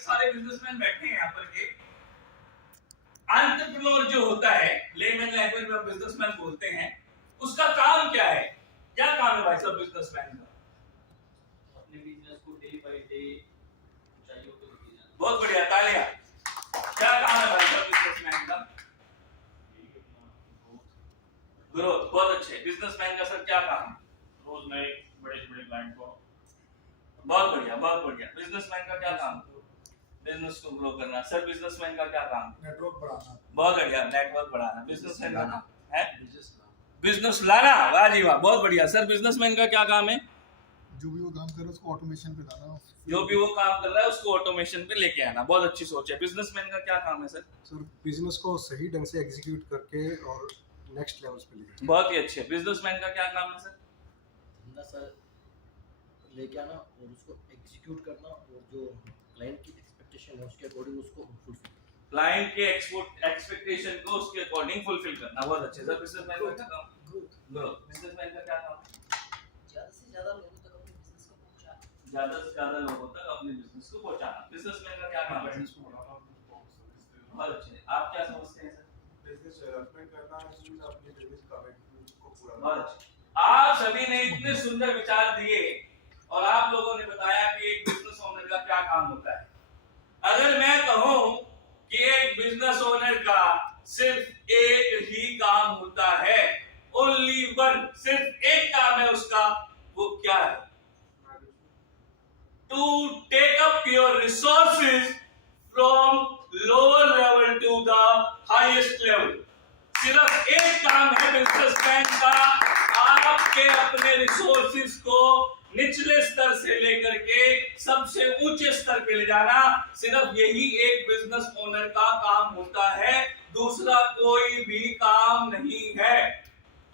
सारे बिजनेसमैन बैठे हैं यहाँ पर के एंटरप्रेन्योर जो होता है, लेमन लैंग्वेज में बिजनेसमैन बोलते हैं, उसका काम क्या है? क्या काम है भाई साहब बिजनेसमैन का? अपने बिजनेस को डे बाय डे ऊंचाइयों पे लेके जाना। बहुत बढ़िया, तालियां। क्या काम है भाई साहब बिजनेसमैन का? ग्रोथ। बहुत अच्छे। बिजनेसमैन का सर क्या काम है? रोज नए बड़े से बड़े क्लाइंट को। बहुत बढ़िया, बहुत बढ़िया। बिजनेसमैन का क्या काम? बिजनेस को ग्रो करना। सर बिजनेसमैन का क्या काम? नेटवर्क बढ़ाना। बहुत बढ़िया, नेटवर्क बढ़ाना। बिजनेसमैन का काम है बिजनेस लाना। वाह जी वाह, बहुत बढ़िया। सर बिजनेसमैन का क्या काम है? जो भी वो काम कर रहा है उसको ऑटोमेशन पे लाना। जो भी वो काम कर रहा है उसको ऑटोमेशन पे लेके आना। बहुत अच्छी सोच है। बिजनेसमैन का क्या काम है सर? सर बिजनेस को सही ढंग से एग्जीक्यूट करके और नेक्स्ट लेवल्स पे लेके। बहुत ही अच्छे। बिजनेसमैन का क्या काम है सर? धंधा सर लेके आना और उसको एग्जीक्यूट करना और जो क्लाइंट की एक्सपेक्टेशन है उसके अकॉर्डिंग उसको फुलफिल। क्लाइंट के एक्सपेक्टेशन को उसके अकॉर्डिंग फुलफिल करना। बहुत अच्छे। सर बिजनेसमैन का क्या काम? ग्रोथ। बिजनेसमैन का क्या काम? ज्यादा से ज्यादा लोगों तक अपने बिजनेस को पहुंचाना। ज्यादा से ज्यादा लोगों तक अपने बिजनेस को पहुंचाना। बिजनेसमैन का क्या काम है? बिजनेस को बढ़ाना। बहुत अच्छे। आप क्या समझते हैं सर? बिजनेस डेवलपमेंट करना है, अपने बिजनेस कमिटमेंट को पूरा बहुत अच्छे। आप सभी ने इतने सुंदर विचार दिए और आप लोगों ने बताया कि एक बिजनेस ओनर का क्या काम होता है। अगर मैं कहूं कि एक बिजनेस ओनर का सिर्फ एक ही काम होता है, ओनली वन, सिर्फ एक काम है उसका, वो क्या है? To take up your resources from lower level to the highest level. सिर्फ एक काम है बिजनेसमैन का, आपके अपने रिसोर्सेज को निचले स्तर से लेकर के सबसे ऊंचे स्तर पे ले जाना। सिर्फ यही एक बिजनेस ओनर का काम होता है, दूसरा कोई भी काम नहीं है।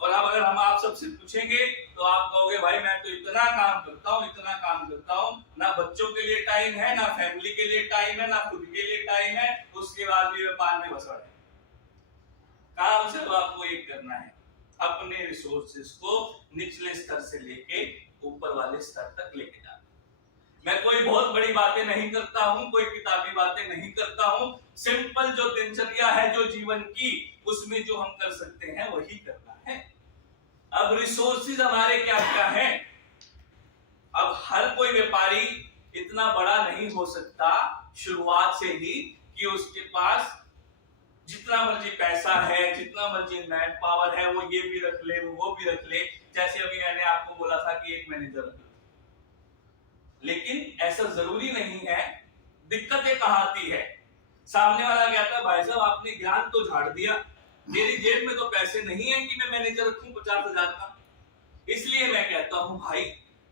और अब अगर हम आप सबसे पूछेंगे तो आप कहोगे भाई मैं तो इतना काम करता हूँ, इतना काम करता हूँ, ना बच्चों के लिए टाइम है, ना फैमिली के लिए टाइम है, ना खुद के लिए टाइम है, उसके बाद भी व्यापार में बसा है। काम सिर्फ आपको एक करना है, अपने रिसोर्सेज को निचले स्तर से लेके ऊपर वाले स्तर तक लेके जाना। मैं कोई बहुत बड़ी बातें नहीं करता हूं, कोई किताबी बातें नहीं करता हूं। सिंपल जो दिनचर्या है जो जीवन की, उसमें जो हम कर सकते हैं वही करना है। अब रिसोर्सेज हमारे क्या क्या हैं? अब हर कोई व्यापारी इतना बड़ा नहीं हो सकता शुरुआत से ही कि उसके पास जितना मर्जी पैसा है, जितना मर्जी मैन पावर है, वो ये भी रख ले, वो भी रख ले। जैसे अभी मैंने आपको बोला था कि एक मैनेजर रख लो, लेकिन ऐसा जरूरी नहीं है। दिक्कतें कहां आती है? सामने वाला कहता है भाई साहब आपने ज्ञान तो झाड़ दिया, मेरी जेब में तो पैसे नहीं है कि मैं मैनेजर रखूं 50,000 का। इसलिए मैं कहता हूं भाई,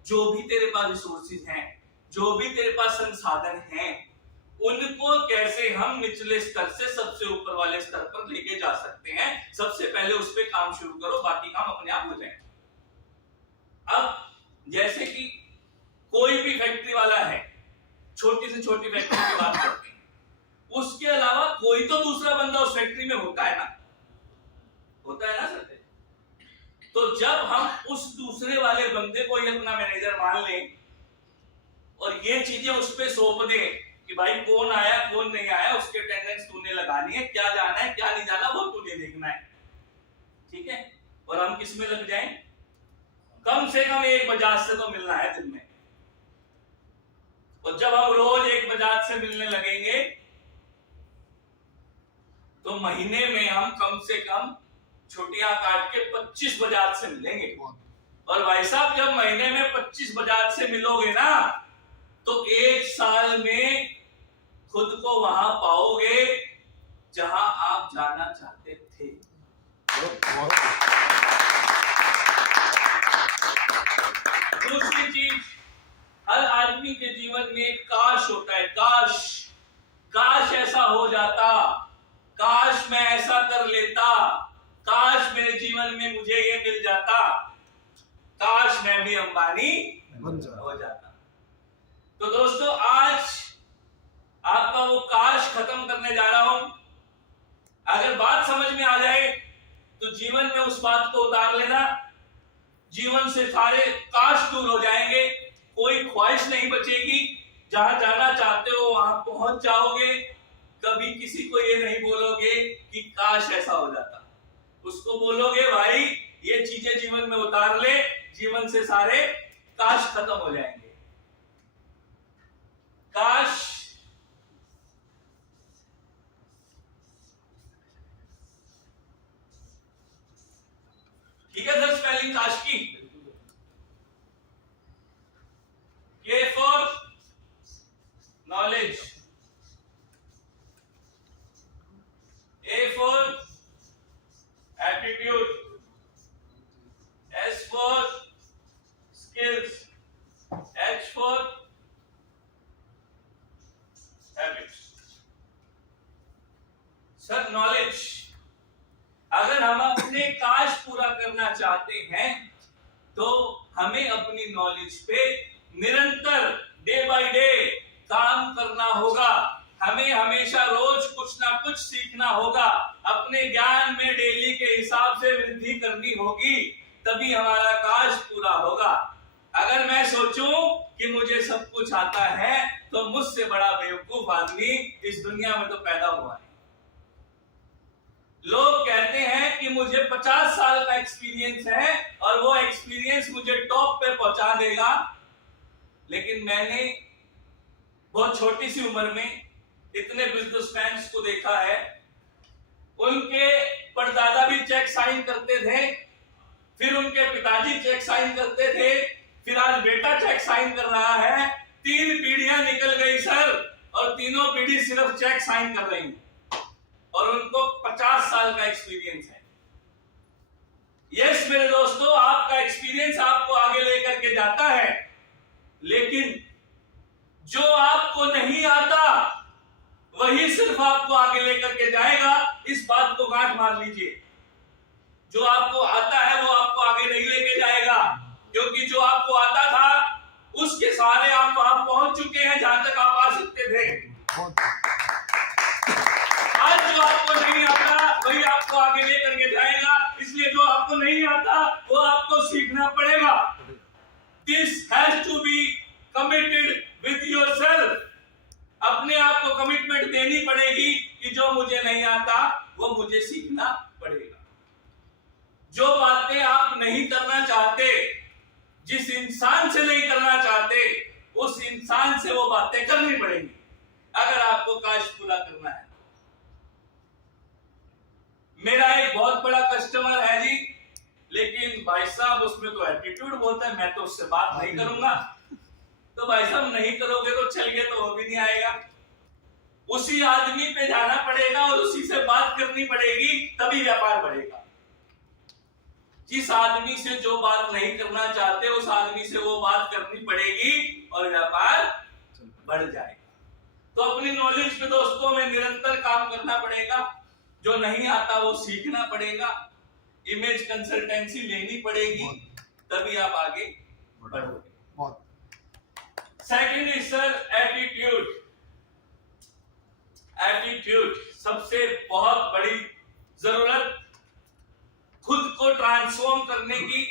जो भी तेरे पास रिसोर्सेज हैं, जो भी तेरे पास संसाधन हैं, उनको कैसे हम निचले स्तर से सबसे ऊपर वाले स्तर पर लेके जा सकते हैं, सबसे पहले उस पे काम शुरू करो, बाकी काम अपने आप हो जाएंगे। अब जैसे कि कोई भी फैक्ट्री वाला है, छोटी से छोटी फैक्ट्री की बात करते हैं, उसके अलावा कोई तो दूसरा बंदा उस फैक्ट्री में होता है ना, होता है ना सर? तो जब हम उस दूसरे वाले बंदे को ही अपना मैनेजर मान लें और ये चीजें उस पे सौंप दें कि भाई कौन आया कौन नहीं आया, उसके अटेंडेंस तूने लगानी है, क्या जाना है क्या नहीं जाना वो तूने देखना है, ठीक है? और हम किस में लग जाएं? कम से कम एक बजाज से तो मिलना है दिन में। और जब हम रोज एक बजाज से मिलने लगेंगे तो महीने में हम कम से कम छुट्टियां काट के 25 बजाज से मिलेंगे। और भाई साहब जब महीने में 25 बजाज से मिलोगे ना, तो एक साल में खुद को वहां पाओगे जहां आप जाना चाहते थे। दूसरी चीज, हर आदमी के जीवन में एक काश होता है, काश काश ऐसा हो जाता, काश मैं ऐसा कर लेता, काश मेरे जीवन में मुझे ये मिल जाता, काश मैं भी अंबानी हो जाता। तो दोस्तों आज आपका वो काश खत्म करने जा रहा हूं। अगर बात समझ में आ जाए तो जीवन में उस बात को उतार लेना, जीवन से सारे काश दूर हो जाएंगे, कोई ख्वाहिश नहीं बचेगी। जहां जाना चाहते हो वहां पहुंच जाओगे। कभी किसी को ये नहीं बोलोगे कि काश ऐसा हो जाता, उसको बोलोगे भाई ये चीजें जीवन में उतार ले, जीवन से सारे काश खत्म हो जाएंगे। काश ठीक है सर, स्पेलिंग काश की। K for knowledge, A for attitude, S for skills, H for habits। Sir knowledge, अगर हम अपने काश पूरा करना चाहते हैं तो हमें अपनी नॉलेज पे निरंतर डे बाय डे काम करना होगा। हमें हमेशा रोज कुछ ना कुछ सीखना होगा, अपने ज्ञान में डेली के हिसाब से वृद्धि करनी होगी, तभी हमारा काश पूरा होगा। अगर मैं सोचूं कि मुझे सब कुछ आता है तो मुझसे बड़ा बेवकूफ आदमी इस दुनिया में तो पैदा हुआ है। लोग कहते हैं कि मुझे 50 साल का एक्सपीरियंस है और वो एक्सपीरियंस मुझे टॉप पे पहुंचा देगा, लेकिन मैंने बहुत छोटी सी उम्र में इतने बिजनेसमैन को देखा है। उनके परदादा भी चेक साइन करते थे, फिर उनके पिताजी चेक साइन करते थे, फिर आज बेटा चेक साइन कर रहा है। 3 पीढ़ियां निकल गई सर, और तीनों पीढ़ी सिर्फ चेक साइन कर रही है और उनको 50 साल का एक्सपीरियंस है। यस मेरे दोस्तों, आपका एक्सपीरियंस आपको आगे लेकर के जाता है, लेकिन जो आपको नहीं आता वही सिर्फ आपको आगे लेकर के जाएगा। इस बात को गांठ मार लीजिए। जो आपको आता है वो आपको आगे नहीं लेके जाएगा, क्योंकि जो आपको आता था उसके सहारे आप पहुंच चुके हैं जहां तक आप आ सकते थे। आज जो आपको नहीं आता वही आपको आगे लेकर के जाएगा, इसलिए जो आपको नहीं आता वो आपको सीखना पड़ेगा। This has to be committed with yourself। अपने आप को कमिटमेंट देनी पड़ेगी कि जो मुझे नहीं आता वो मुझे सीखना पड़ेगा। जो बातें आप नहीं करना चाहते, जिस इंसान से नहीं करना चाहते, उस इंसान से वो बातें करनी पड़ेंगी अगर आपको काश पूरा करना है। मेरा एक बहुत बड़ा कस्टमर है जी, लेकिन भाई साहब उसमें तो एटीट्यूड बहुत है, मैं तो उससे बात नहीं करूंगा। तो भाई साहब नहीं करोगे तो चल गए तो वो भी नहीं आएगा। उसी आदमी पे जाना पड़ेगा और उसी से बात करनी पड़ेगी, तभी व्यापार बढ़ेगा। जिस आदमी से जो बात नहीं करना चाहते उस आदमी से वो बात करनी पड़ेगी और व्यापार बढ़ जाएगा। तो अपनी नॉलेज पे दोस्तों में निरंतर काम करना पड़ेगा। जो नहीं आता वो सीखना पड़ेगा, इमेज कंसल्टेंसी लेनी पड़ेगी, तभी आप आगे बढ़ोगे। Second is sir attitude. Attitude सबसे बहुत बड़ी जरूरत, खुद को ट्रांसफॉर्म करने की,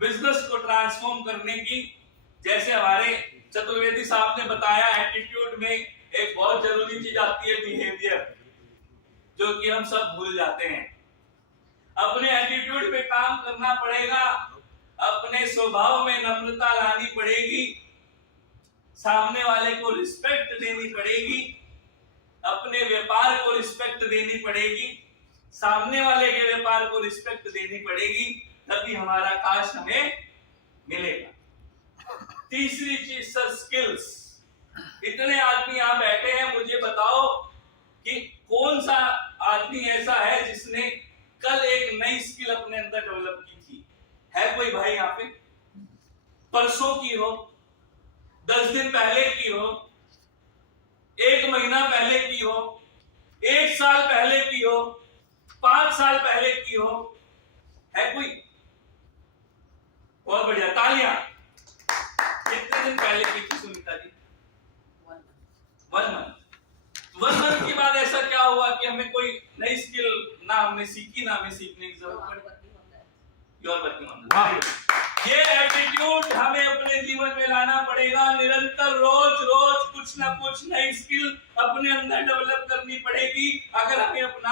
बिजनेस को ट्रांसफॉर्म करने की। जैसे हमारे चतुर्वेदी साहब ने बताया, एटीट्यूड में एक बहुत जरूरी चीज आती है बिहेवियर, जो कि हम सब भूल जाते हैं। अपने एटीट्यूड पे काम करना पड़ेगा, अपने स्वभाव में नम्रता लानी पड़ेगी, सामने वाले को रिस्पेक्ट देनी पड़ेगी, अपने व्यापार को रिस्पेक्ट देनी पड़ेगी, सामने वाले के व्यापार को रिस्पेक्ट देनी पड़ेगी, तभी हमारा काश हमें मिलेगा। तीसरी चीज सर स्किल्स। इतने आदमी यहां बैठे हैं, मुझे बताओ कि कौन सा आदमी ऐसा है जिसने कल एक नई स्किल अपने अंदर डेवलप की थी? है कोई भाई यहाँ पे? परसों की हो, 10 दिन पहले की हो, 1 महीना पहले की हो, 1 साल पहले की हो, 5 साल पहले की हो, है कोई? बहुत बढ़िया, तालियां। कितने दिन पहले की थी सुनीता जी? 1 मंथ। 1 मंथ के बाद ऐसा क्या हुआ कि हमें कोई नई स्किल ना हमने सीखी, ना हमें सीखने की जरूरत पड़ी? You are working on that. ये एटीट्यूड हमें अपने जीवन में लाना पड़ेगा। निरंतर रोज रोज कुछ ना कुछ नई स्किल अपने अंदर डेवलप करनी पड़ेगी। अगर हमें अपना